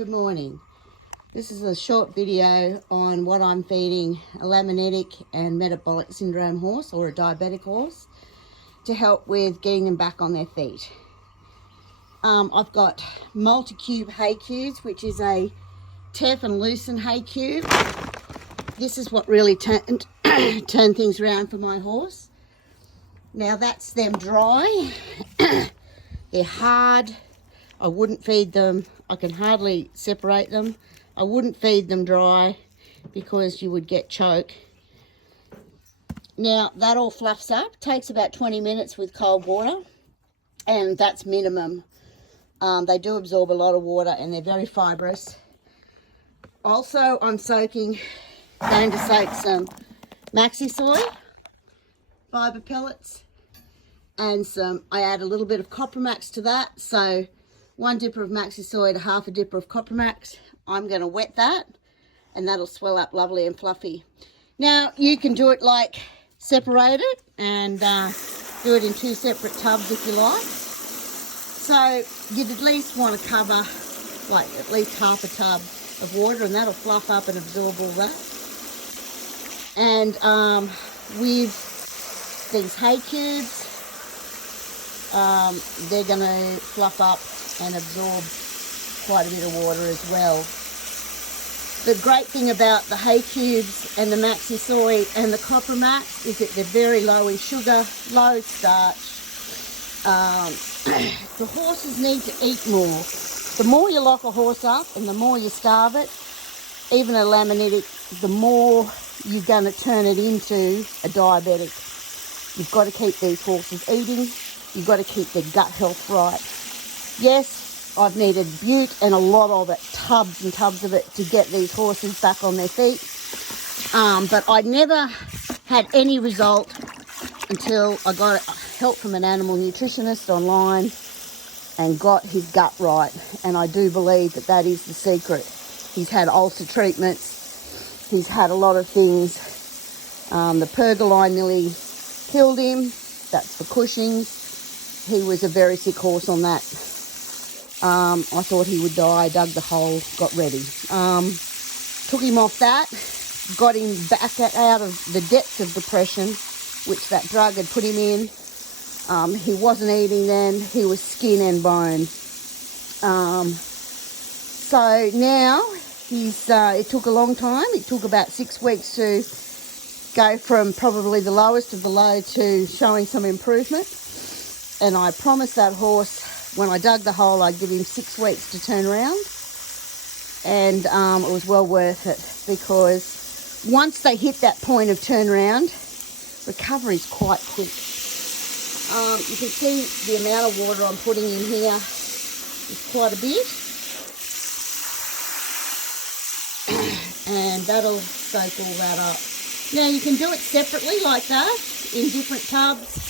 Good morning. This is a short video on what I'm feeding a laminitic and metabolic syndrome horse, or a diabetic horse, to help with getting them back on their feet. I've got multi-cube hay cubes, which is a teff and lucern hay cube. This is what really turned things around for my horse. Now that's them dry. They're hard. I wouldn't feed them. I can hardly separate them. I wouldn't feed them dry because you would get choke. Now that all fluffs up. Takes about 20 minutes with cold water, and that's minimum. They do absorb a lot of water and they're very fibrous. Also, I'm going to soak some maxi soy fibre pellets, and I add a little bit of Copramax to that. So 1 dipper of maxi soy to half a dipper of Copramax. I'm going to wet that, and that'll swell up lovely and fluffy. Now you can do it like separate it and do it in 2 separate tubs if you like. So you'd at least want to cover like at least half a tub of water, and that'll fluff up and absorb all that. And with these hay cubes, they're going to fluff up and absorb quite a bit of water as well. The great thing about the hay cubes and the maxi soy and the Copramax is that they're very low in sugar, low starch. The horses need to eat more. The more you lock a horse up and the more you starve it, even a laminitic, the more you're going to turn it into a diabetic. You've got to keep these horses eating. You've got to keep their gut health right. Yes, I've needed bute and a lot of it, tubs and tubs of it, to get these horses back on their feet. But I never had any result until I got help from an animal nutritionist online and got his gut right. And I do believe that that is the secret. He's had ulcer treatments. He's had a lot of things. The pergolide nearly killed him. That's for cushings. He was a very sick horse on that. I thought he would die. Dug the hole, got ready. Took him off that, got him back out of the depths of depression, which that drug had put him in. He wasn't eating then. He was skin and bone. So now it took a long time. It took about 6 weeks to go from probably the lowest of the low to showing some improvement. And I promised that horse when I dug the hole I'd give him 6 weeks to turn around. And it was well worth it, because once they hit that point of turnaround, recovery is quite quick. You can see the amount of water I'm putting in here is quite a bit. And that'll soak all that up. Now you can do it separately like that in different tubs.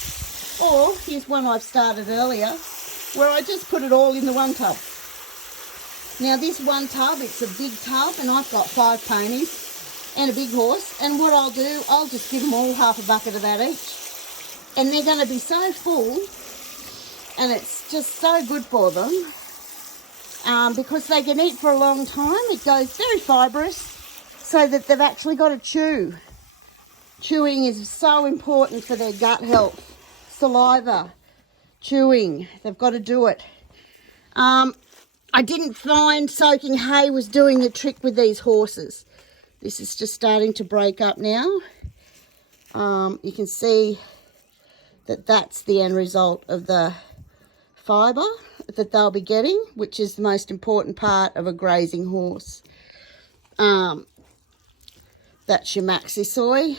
Or here's one I've started earlier where I just put it all in the one tub. Now this one tub, it's a big tub, and I've got 5 ponies and a big horse. And what I'll do, I'll just give them all half a bucket of that each. And they're going to be so full, and it's just so good for them because they can eat for a long time. It goes very fibrous so that they've actually got to chew. Chewing is so important for their gut health. Saliva, chewing, they've got to do it. I didn't find soaking hay was doing the trick with these horses. This is just starting to break up now. You can see that that's the end result of the fibre that they'll be getting, which is the most important part of a grazing horse. That's your maxi soy.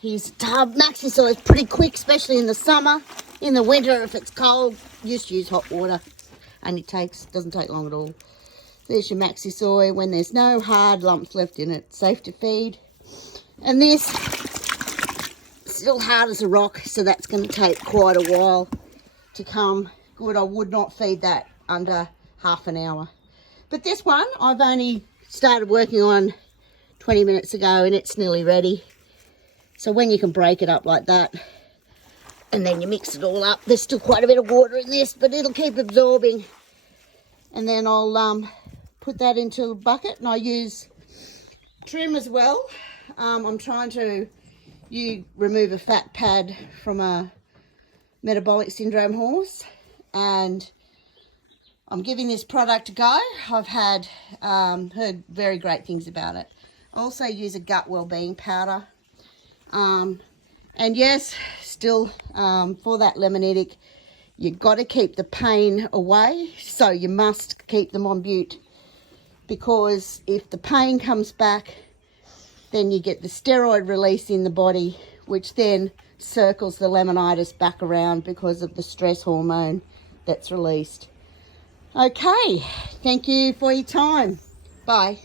His tub. Maxi soy is pretty quick, especially in the summer. In the winter, if it's cold, just use hot water, and it doesn't take long at all. There's your maxi soy when there's no hard lumps left in it. Safe to feed. And this, still hard as a rock, so that's going to take quite a while to come good. I would not feed that under half an hour. But this one, I've only started working on 20 minutes ago, and it's nearly ready. So when you can break it up like that, and then you mix it all up, there's still quite a bit of water in this, but it'll keep absorbing. and then I'll put that into a bucket, and I use trim as well. I'm trying to remove a fat pad from a metabolic syndrome horse, and I'm giving this product a go. I've heard very great things about it. I also use a gut wellbeing powder, and yes, still for that lemonitic, you've got to keep the pain away, so you must keep them on bute, because if the pain comes back, then you get the steroid release in the body, which then circles the laminitis back around because of the stress hormone that's released. Okay, thank you for your time. Bye.